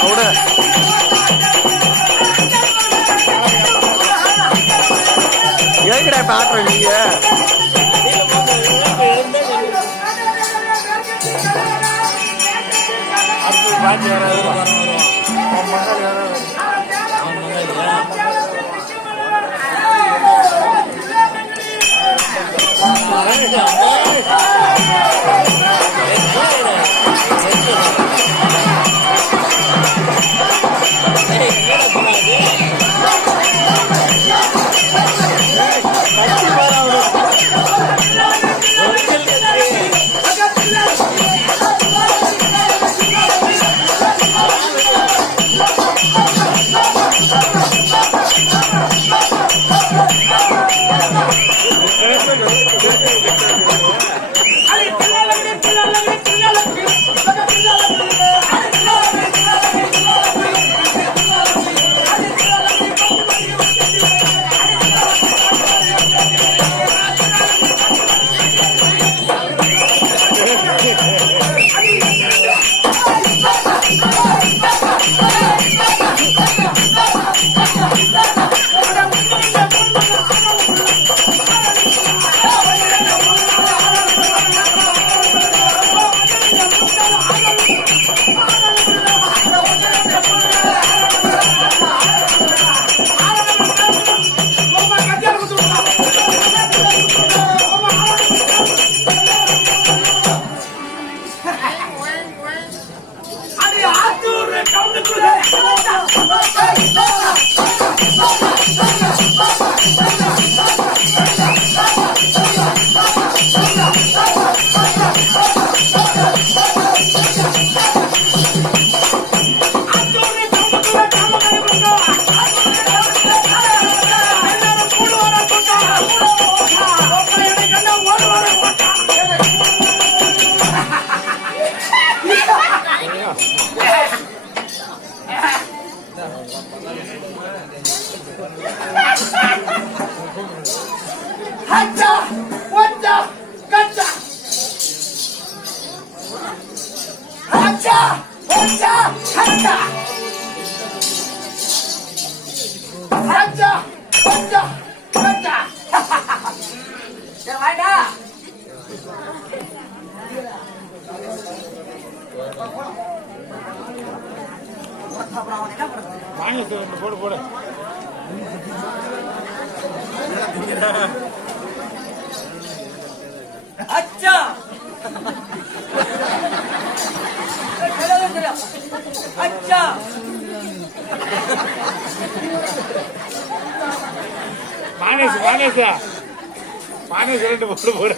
அவட ஏங்கடா பாக்குற நீங்க பாட்டு வராது Hot! அச்சா! அச்சா! மானேஷ் மானேஷா! மானேஷ் ரெண்டு போடு போடு.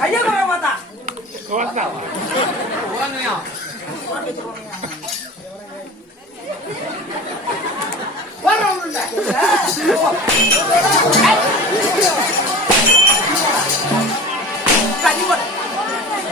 கையை வர மாட்டா. கோத்தா வரவுண்ட கனிவன்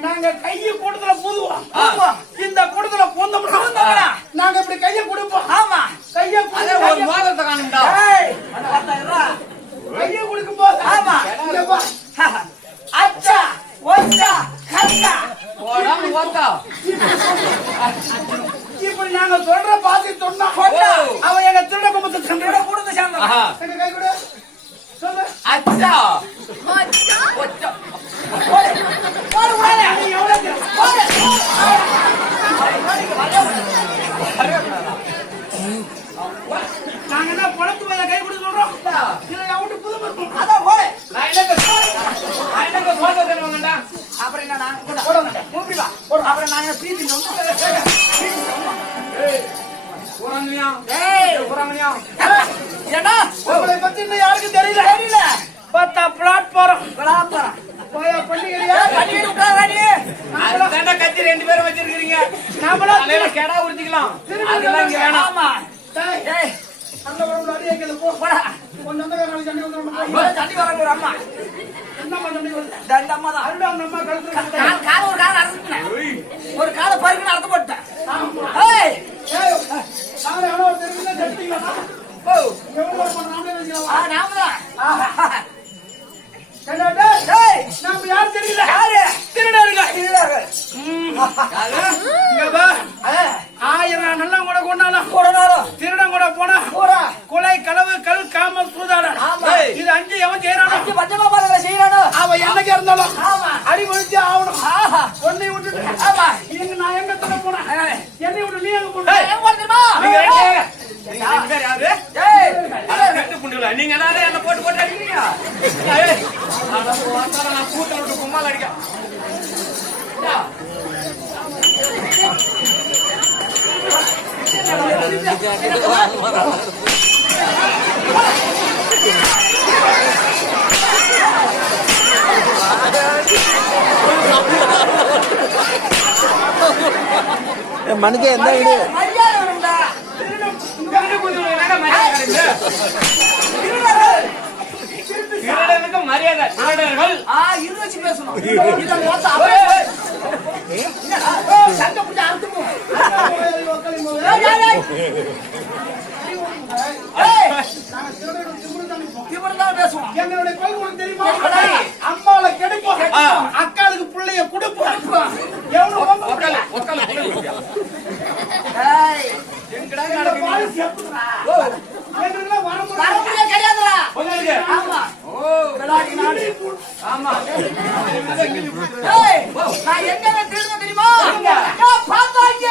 நாங்க கையை கூட்டத்துல பூதுவோம். இந்த கூட்டத்துல பூந்தோம்னா நாங்க இப்படி கையை கொடுப்போம். ஆமா. கையை ஒரு மோதிரத்தை காணும்டா. கையை கொடுக்கும் போது ஆமா. அச்சா ஒச்சா கச்சா போடாம ஓத்தா. இப்படி நாங்க சொல்ற பாசி சொன்னா அவன் எங்க திருட கும்பத்தை திருட கொடுத்து சேர்ந்தான் கை கொடு. சொல்லு. அச்சா. ஒச்சா. போடு. போடு உடனே. நீ எவ்வளவு திரு- போடு. நாங்க என்ன பணத்து மேல கை கொடுத்து சொல்றோம் இதை அவட்டு புது மருத்துவம். அதான் போடு. நான் என்னங்க நான் என்னங்க சோத்தை தருவாங்கடா. அப்புறம் என்னடா? கொண்டா. போடு. மூப்பி வா. போடு. அப்புறம் நாங்க பீத்தி. புறாங்கனியா. ஏண்டா உங்களை பத்தி இன்னும் யாருக்கும் தெரியல தெரியல பார்த்தா பிளாட்பாரம் பிளாட்பாரம் போயா பண்ணிக்கிறியா கட்டிட்டு உட்காராடி. கத்தி ரெண்டு பேரும் வச்சிருக்கீங்க. நாமளா காலையில கெடா உரிச்சுக்கலாம். அதெல்லாம் இங்க வேணாம். அந்த ஒரு அடியே கேளு போ போடா. கொஞ்சம் அந்த காரணம் ஒரு அம்மா. என்னம்மா தண்ணி வருது அம்மா தான். அந்த அம்மா கால் கால் ஒரு கால் அறுத்துக்கினேன். ஒரு காலை பருக்குன்னு அறுத்து போட்டேன். ஏய், ஏய்! இங்க ஆயிரம் நல்ல கூட கொண்டாலும் போடணும். திருடன் கூட போனா போடா. கொலை களவு கல் காம சூதாடன் ஆமா. இது அஞ்சு எவன் செய்யறானோ அஞ்சு பஞ்சமா பாருங்க செய்யறானோ அவன் என்னைக்கு இருந்தாலும். அடி ஒழிச்சு ஆகணும் ஒன்னை விட்டுட்டு ஆமா எங்க நான் எங்க தர போனேன். என்னை விட்டு நீ எங்க போன எங்க? நீங்க பேர் யாரு? ஏய், கட்டு என்ன போட்டு போட்டு அடிக்கிறீங்க? ஏய், நான் கூட்டல விட்டு கும்மால் அடிக்க. మనకి ఎంత ఇడు மரியாதை வேணும்டா. கட்டு புண்டுகள் என்னடா மரியாதை கிடைக்குது? திருடர்கள். திருடனுக்கு மரியாதை திருடர்கள் ஆ, இரு வச்சு பேசணும். சண்டை பிடிச்சு அறுத்துக்கும். நான் எங்க தெரியுமா? பார்த்தாங்க.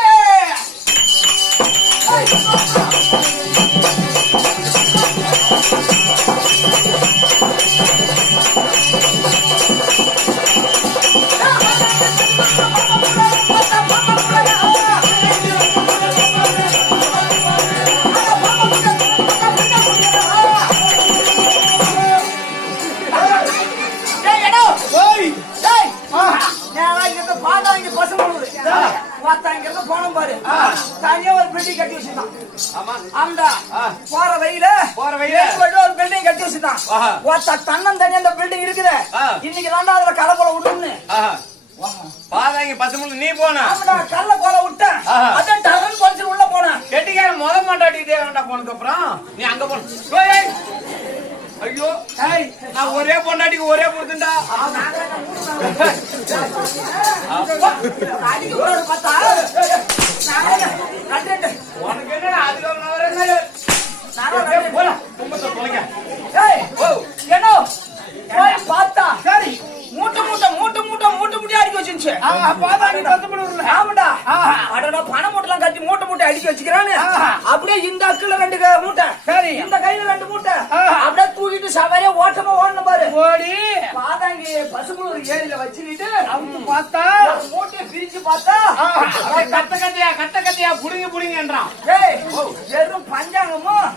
தன்னந்தனியா அந்த building இருக்குதே. இன்னைக்கு தான்டா அதுல கலப்படம் விடணும்னு. ஆஹா. பாதாங்க பசமுள்ள நீ போன. கல்ல கொலை விட்டேன். அதான் டக்குன்னு பறிச்சுட்டு உள்ள போனேன். கெட்டிக்கார முத மாட்டாட்டி தேவன்டா போனதுக்கு அப்புறம். நீ அங்க போன. ஐயோ. நான் ஒரே பொண்டாட்டிக்கு ஒரே பொறுத்துண்டா அடிக்க கூடாது பார்த்தா. நானே ரெண்டு ரெண்டு. உனக்கு என்ன அதுக்கு நான் வரேன் நானே ரெண்டு. போல கும்பத்தை தொலைங்க ஏய், ஓ என்னோ? போய் பார்த்தா சரி மூட்டை மூட்டை மூட்டை மூட்டை மூட்டை மூட்டை அடிக்க வச்சிருந்துச்சு ஆ, பாதாங்கி பத்து மணி வரல ஆமாடா ஆஹா. அடடா பண மூட்டைலாம் கட்டி மூட்டை மூட்டை அடிக்க வச்சுக்கிறானு ஆஹா. அப்படியே இந்த அக்குல ரெண்டு க- மூட்டை சரி. இந்த கையில ரெண்டு மூட்டை ஆஹா. அப்படியே சவாரியா ஓட்டமா ஓடணும் பாரு. ஓடி. பாதாங்கி பசுக்குள்ள ஒரு ஏரியில வச்சுக்கிட்டு அவங்க பார்த்தா. மூட்டையை பிரிச்சு பார்த்தா. கத்த கத்தியா கத்த கத்தியா புடுங்க புடுங்கன்றான் ஏய் வெறும் பஞ்சாங்கமும்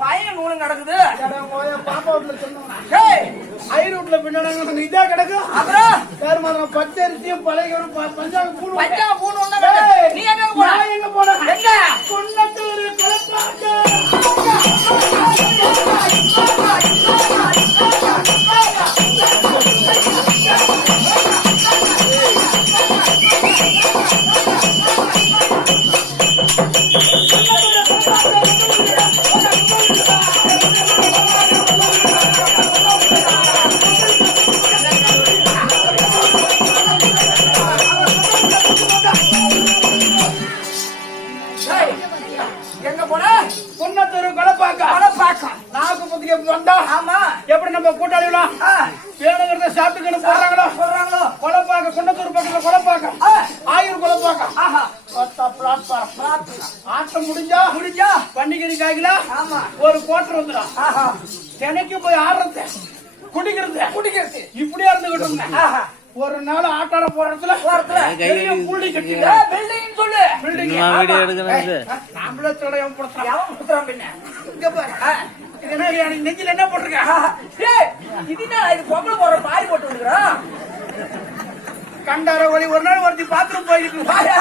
பையன் நூலும் கிடக்குது. பாப்பா வீட்டுல சொன்னாங்க ஏய். ஐரோட்ல பின்னாடி இதே கிடக்கு? அப்புறம்? கருமாதிரம் பச்சரிசியும் பழைய பஞ்சாங்க பூணு பஞ்சாங்க பூணு. நீ எங்க போன எங்க? குன்னத்தூர் ஆட்டம் முடிஞ்சா முடிஞ்சா? பண்டிகை காய்களா ஆமா. ஒரு கோட்டர் வந்துடும் ஆஹா. தினைக்கு போய் ஆடுறது குடிக்கிறது. குடிக்கிறது. இப்படியே இருந்துகிட்டு இருந்தேன் ஆஹா. ஒரு நாள் ஆட்டாட போற போறதுல பெரிய புள்ளி கட்டி ஏய், பில்டிங் சொல்லு. பில்டிங். நாமளே தடையம் படுத்துறோம் பின்ன? இங்க பாரு. நெஞ்சில என்ன போட்டிருக்க? இது என்ன இது பொம்பளை போடுற பாரி போட்டு வந்துக்கிறான் கண்டார ஒளி ஒரு நாள் ஒருத்தி பாத்ரூம் போயிட்டு வாயா.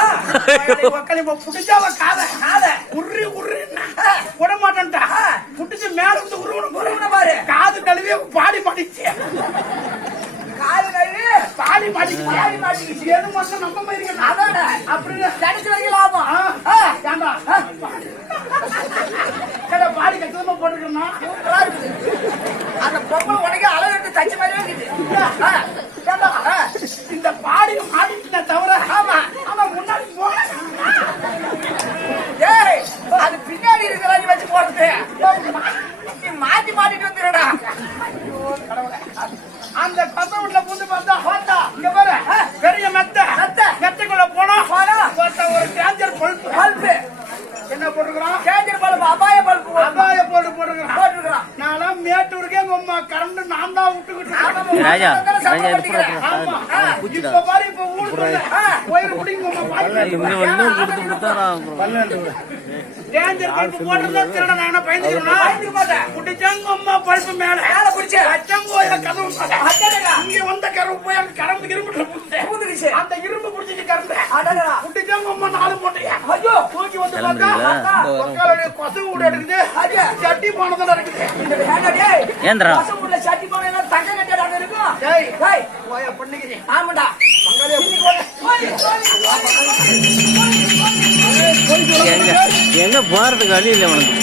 உக்காளி புடிச்சா அவ காத காத உருறி உருறி விட மாட்டேன்டா புடிச்சு மேல இருந்து உருவணும் உருவன பாரு. காது கழுவி பாடி மாட்டிச்சு காது கழுவி பாடி மாட்டிச்சு பாடி மாட்டிக்கிச்சு. எது மட்டும் நம்ம மாதிரி இருக்கா? அதானே. அப்படின்னு தடிச்சு வரைக்கும் லாபம் ஆ, ஆ, ஏண்டா? ஏண்டா, பாடி கச்சிதமா போட்டுக்கணும் அந்த பொம்பளை உனக்கு அளவு எடுத்து தச்ச மாதிரியே இருக்குது பாடி மாட்டிட்டு தவிர ஆமா ஆமா முன்னாடி போன ஏய், அது பின்னாடி இருக்கிற நீ வச்சு போடுறது. நீ மாத்தி மாட்டிட்டு வந்துடுடா. அந்த கதவுல புந்து பார்த்தா பார்த்தா இங்க பாரு பெரிய மெத்த. மெத்தை. மெத்தைக்குள்ள போனா. பார்த்தா ஒரு டேஞ்சர் பல்ப் பல்பு என்ன போட்டுக்கிறான் கேஜர் பல்பு அபாய பல்பு அபாய போட்டு போட்டுக்கிறான் போட்டுருக்கான் நான்லாம் மேட்டூருக்கே அம்மா கரண்ட் நான் தான் விட்டுக்கிட்டு வந்து போய் கரம்பு புடிச்சேன். பூந்துக்கிச்சு. அந்த இரும்பு புடிச்சிட்டு அம்மா நாலு ஐயோ. தூக்கி வந்து கிளம்புறீங்களா? பார்த்தா உக்காலுடைய கொசு கூட இருக்குது அது. சட்டி போனதுல இருக்குது. இந்த வேலை டேய். ஏந்திரா. சட்டி போன தங்க கட்டிடா டேய். டேய், எங்க எங்க போறதுக்கு வழி இல்லை உனக்கு